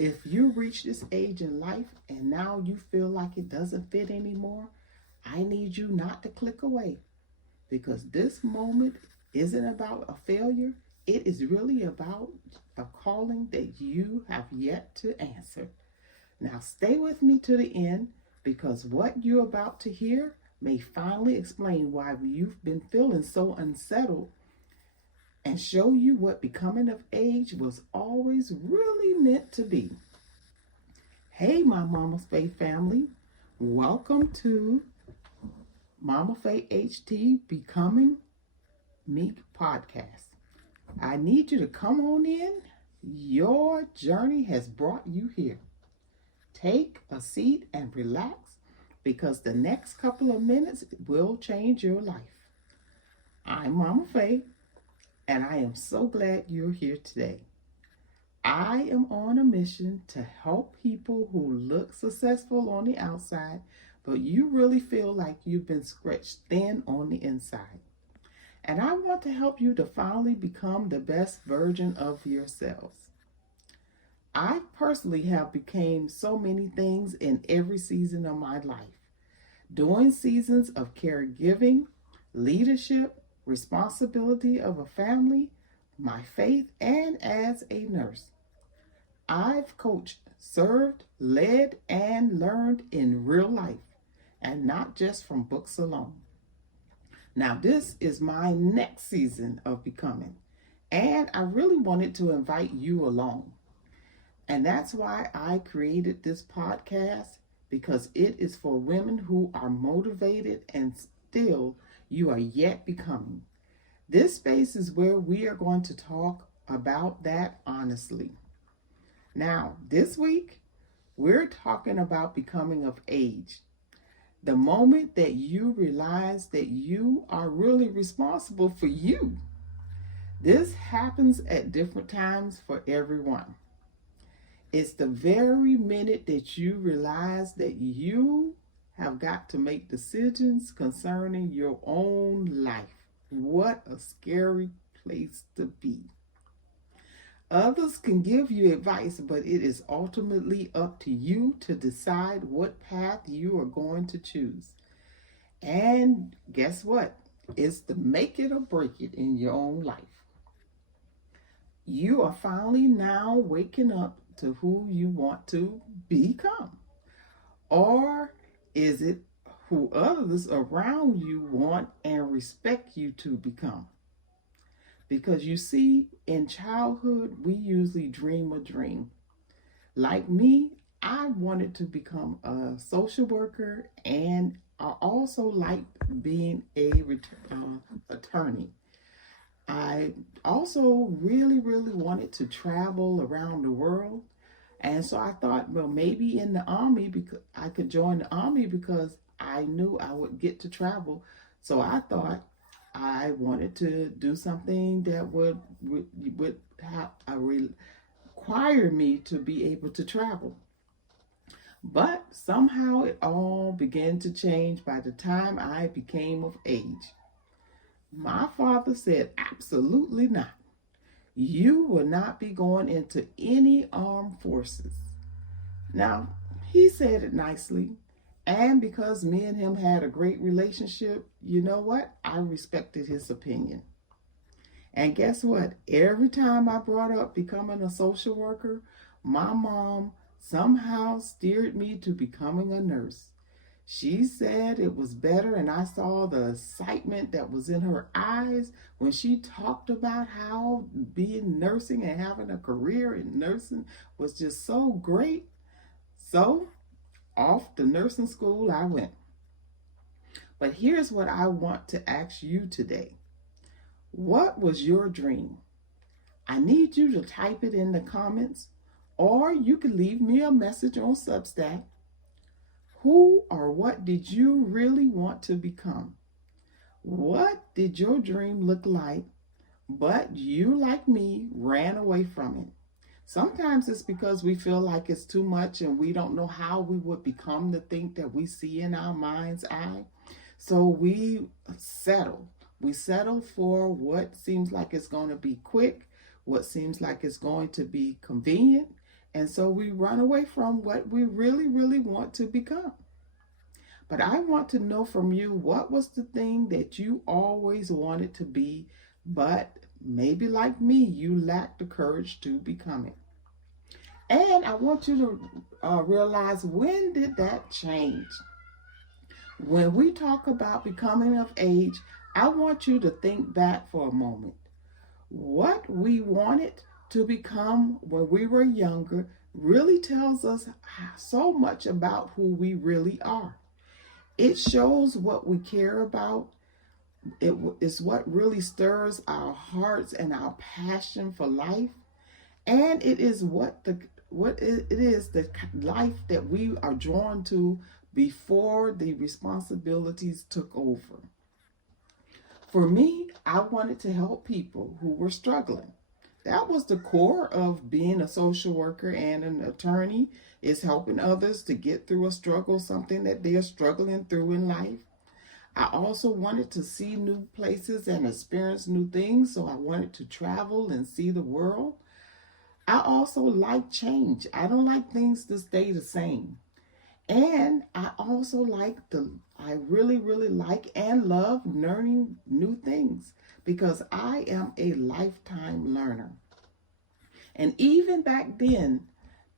If you reach this age in life and now you feel like it doesn't fit anymore, I need you not to click away, because this moment isn't about a failure. It is really about a calling that you have yet to answer. Now, stay with me to the end, because what you're about to hear may finally explain why you've been feeling so unsettled and show you what becoming of age was always really meant to be. Hey, my Mama's Faith family. Welcome to MOMAFEY-HT Becoming Meek podcast. I need you to come on in. Your journey has brought you here. Take a seat and relax, because the next couple of minutes will change your life. I'm Mama Faye, and I am so glad you're here today. I am on a mission to help people who look successful on the outside, but you really feel like you've been stretched thin on the inside. And I want to help you to finally become the best version of yourselves. I personally have become so many things in every season of my life. During seasons of caregiving, leadership, responsibility of a family, my faith, and as a nurse. I've coached, served, led, and learned in real life, and not just from books alone. Now, this is my next season of becoming, and I really wanted to invite you along. And that's why I created this podcast, because it is for women who are motivated and still you are yet becoming. This space is where we are going to talk about that honestly. Now, this week, we're talking about becoming of age. The moment that you realize that you are really responsible for you. This happens at different times for everyone. It's the very minute that you realize that you have got to make decisions concerning your own life. What a scary place to be. Others can give you advice, but it is ultimately up to you to decide what path you are going to choose. And guess what? It's the make it or break it in your own life. You are finally now waking up to who you want to become. Or is it who others around you want and respect you to become? Because you see, in childhood, we usually dream a dream. Like me, I wanted to become a social worker, and I also liked being a attorney. I also really wanted to travel around the world. And so I thought, well, maybe in the army, because I could join the army because I knew I would get to travel. So I thought I wanted to do something that would require me to be able to travel. But somehow it all began to change by the time I became of age. My father said, absolutely not. You will not be going into any armed forces. Now, he said it nicely. And because me and him had a great relationship, you know what? I respected his opinion. And guess what? Every time I brought up becoming a social worker, my mom somehow steered me to becoming a nurse. She said it was better, and I saw the excitement that was in her eyes when she talked about how being nursing and having a career in nursing was just so great. So, off to nursing school I went. But here's what I want to ask you today. What was your dream? I need you to type it in the comments, or you can leave me a message on Substack. Who or what did you really want to become? What did your dream look like, but you, like me, ran away from it? Sometimes it's because we feel like it's too much and we don't know how we would become the thing that we see in our mind's eye. So we settle. We settle for what seems like it's going to be quick, what seems like it's going to be convenient, And so we run away from what we really, really want to become. But I want to know from you, what was the thing that you always wanted to be, but maybe like me, you lacked the courage to become it? And I want you to realize, when did that change? When we talk about becoming of age, I want you to think back for a moment. What we wanted to become when we were younger really tells us so much about who we really are. It shows what we care about. It is what really stirs our hearts and our passion for life. And it is the life that we are drawn to before the responsibilities took over. For me, I wanted to help people who were struggling. That was the core of being a social worker and an attorney, is helping others to get through a struggle, something that they're struggling through in life. I also wanted to see new places and experience new things, so I wanted to travel and see the world. I also like change. I don't like things to stay the same. And I also I really, really like and love learning new things, because I am a lifetime learner. And even back then,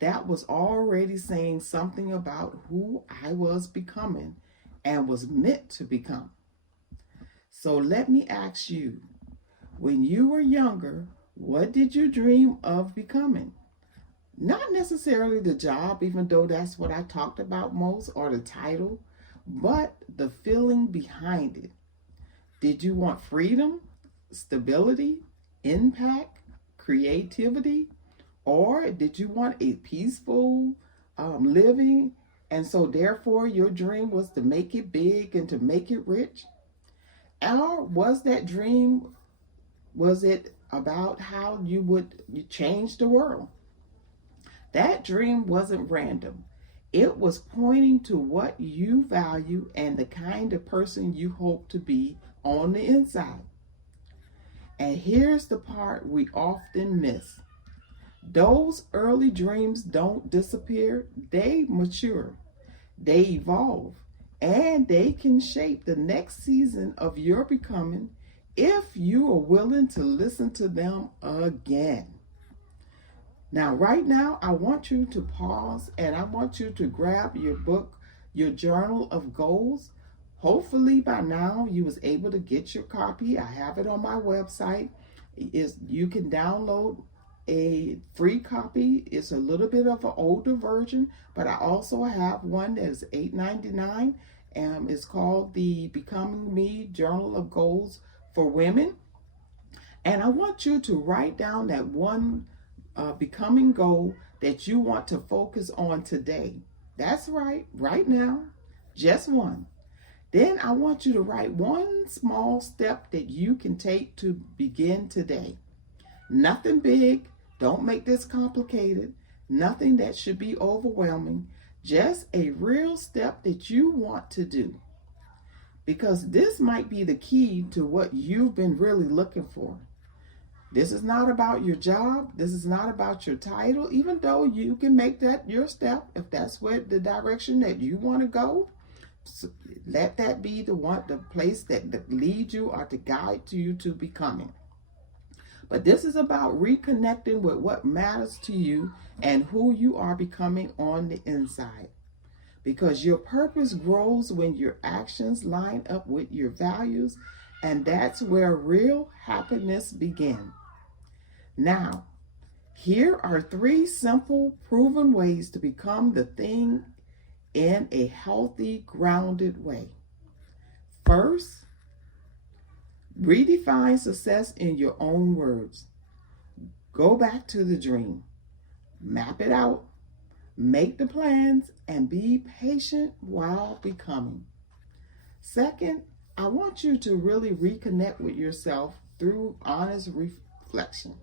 that was already saying something about who I was becoming and was meant to become. So let me ask you, when you were younger, what did you dream of becoming? Not necessarily the job, even though that's what I talked about most, or the title, but the feeling behind it. Did you want freedom, stability, impact, creativity, or did you want a peaceful living? And so therefore your dream was to make it big and to make it rich? Or was that dream, was it about how you change the world? That dream wasn't random. It was pointing to what you value and the kind of person you hope to be on the inside. And here's the part we often miss. Those early dreams don't disappear, they mature, they evolve, and they can shape the next season of your becoming if you are willing to listen to them again. Now, right now, I want you to pause and I want you to grab your book, your journal of goals. Hopefully by now you was able to get your copy. I have it on my website. You can download a free copy. It's a little bit of an older version, but I also have one that is $8.99. It's called the Becoming Me Journal of Goals for Women. And I want you to write down that one becoming goal that you want to focus on today. That's right, right now, just one. Then I want you to write one small step that you can take to begin today. Nothing big, don't make this complicated, nothing that should be overwhelming, just a real step that you want to do. Because this might be the key to what you've been really looking for. This is not about your job. This is not about your title, even though you can make that your step if that's where the direction that you want to go. So let that be the place that leads you or to guide you to becoming. But this is about reconnecting with what matters to you and who you are becoming on the inside. Because your purpose grows when your actions line up with your values, and that's where real happiness begins. Now, here are 3 simple, proven ways to become the thing in a healthy, grounded way. First, redefine success in your own words. Go back to the dream. Map it out. Make the plans and be patient while becoming. Second, I want you to really reconnect with yourself through honest reflection.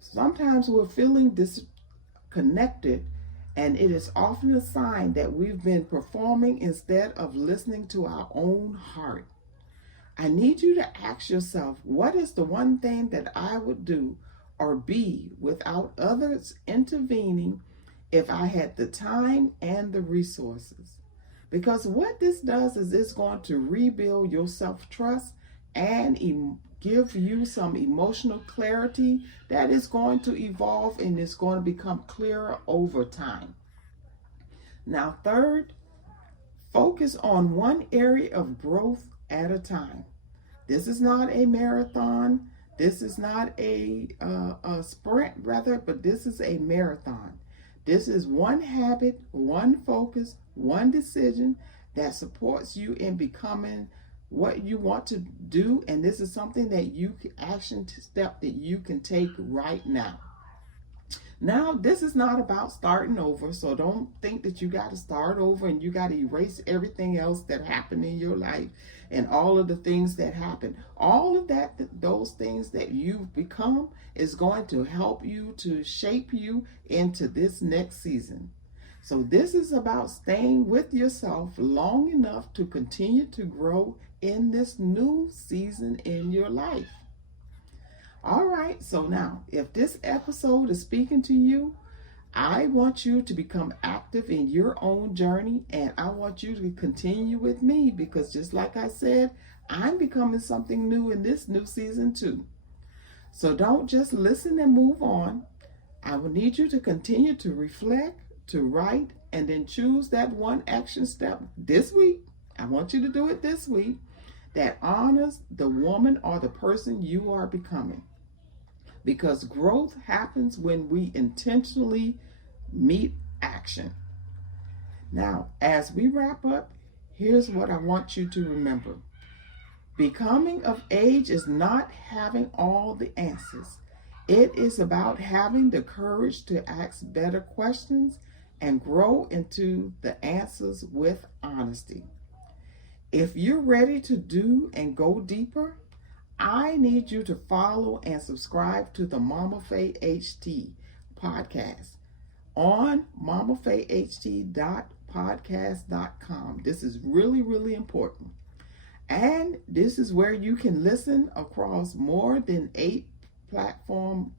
Sometimes we're feeling disconnected, and it is often a sign that we've been performing instead of listening to our own heart. I need you to ask yourself, what is the one thing that I would do or be without others intervening if I had the time and the resources. Because what this does is it's going to rebuild your self-trust and give you some emotional clarity that is going to evolve and is going to become clearer over time. Now, third, focus on one area of growth at a time. This is not a marathon. This is not a sprint, rather, but this is a marathon. This is one habit, one focus, one decision that supports you in becoming what you want to do. And this is something that action step that you can take right now. Now, this is not about starting over, so don't think that you got to start over and you got to erase everything else that happened in your life and all of the things that happened. All of that, those things that you've become is going to help you to shape you into this next season. So this is about staying with yourself long enough to continue to grow in this new season in your life. All right, so now, if this episode is speaking to you, I want you to become active in your own journey, and I want you to continue with me because just like I said, I'm becoming something new in this new season too. So don't just listen and move on. I will need you to continue to reflect, to write, and then choose that one action step this week. I want you to do it this week that honors the woman or the person you are becoming. Because growth happens when we intentionally meet action. Now, as we wrap up, here's what I want you to remember. Becoming of age is not having all the answers. It is about having the courage to ask better questions and grow into the answers with honesty. If you're ready to do and go deeper, I need you to follow and subscribe to the MOMAFEY-HT podcast on MOMAFEY-HT.podcast.com. This is really, really important. And this is where you can listen across more than 8 platforms.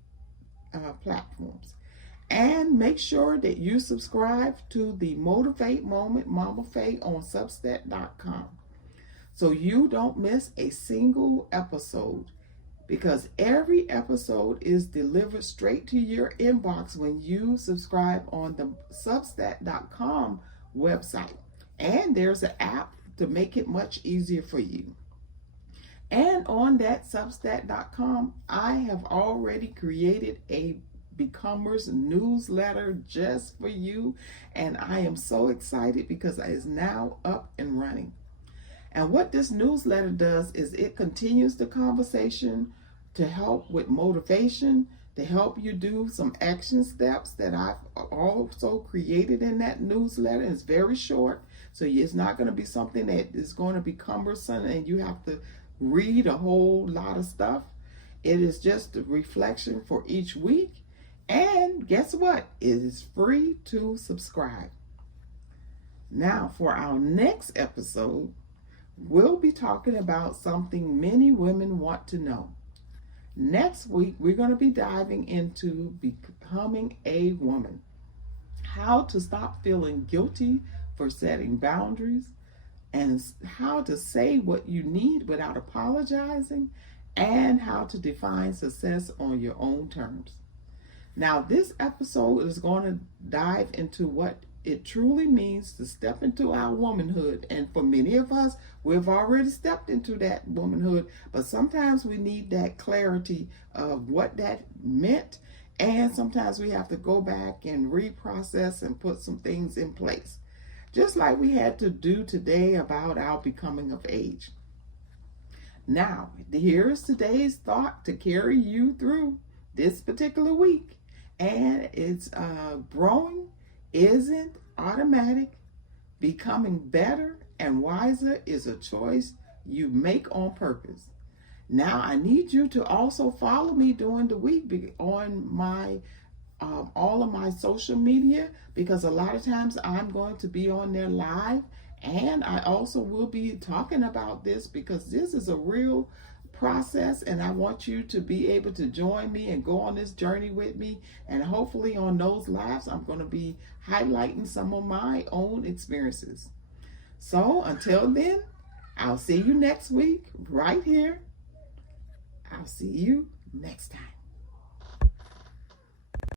And make sure that you subscribe to the Motivate Moment Mama Faye on Substack.com. So you don't miss a single episode, because every episode is delivered straight to your inbox when you subscribe on the Substack.com website. And there's an app to make it much easier for you. And on that Substack.com, I have already created a Becomers newsletter just for you. And I am so excited because it is now up and running. And what this newsletter does is it continues the conversation to help with motivation, to help you do some action steps that I've also created in that newsletter. It's very short, so it's not going to be something that is going to be cumbersome and you have to read a whole lot of stuff. It is just a reflection for each week. And guess what? It is free to subscribe. Now, for our next episode, we'll be talking about something many women want to know. Next week, we're going to be diving into becoming a woman, how to stop feeling guilty for setting boundaries, and how to say what you need without apologizing, and how to define success on your own terms. Now, this episode is going to dive into what it truly means to step into our womanhood. And for many of us, we've already stepped into that womanhood, but sometimes we need that clarity of what that meant. And sometimes we have to go back and reprocess and put some things in place, just like we had to do today about our becoming of age. Now, here's today's thought to carry you through this particular week. And it's growing isn't automatic. Becoming better and wiser is a choice you make on purpose. Now, I need you to also follow me during the week on my all of my social media, because a lot of times I'm going to be on there live, and I also will be talking about this because this is a real process, and I want you to be able to join me and go on this journey with me. And hopefully on those lives, I'm going to be highlighting some of my own experiences. So until then, I'll see you next week right here. I'll see you next time.